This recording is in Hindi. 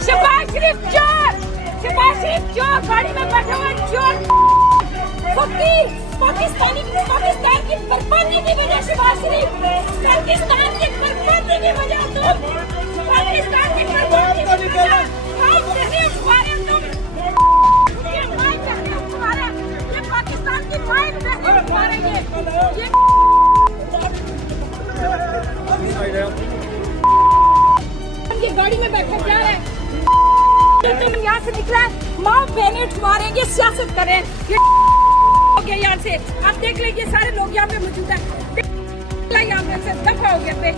शहबाज शरीफ चोर, शहबाज शरीफ चोर, गाड़ी में बैठा हुआ चोर, फकीर, पाकिस्तान की बर्बादी की वजह शहबाज शरीफ, पाकिस्तान की बर्बादी की वजह तुम, पाकिस्तान की बर्बादी की वजह काम करने तुम्हारे तुम, ये माइक करने तुम्हारे, ये पाकिस्तान की माइक करने तुम्हारे ये गाड़ी में बैठकर जा रहे हैं, तुम यहाँ से निकला माँ बहने मारेंगे, सियासत करें, ये हो गया यहाँ से। आप देख लीजिए सारे लोग यहाँ पे मौजूद है, यहाँ पे से दफा हो गए पे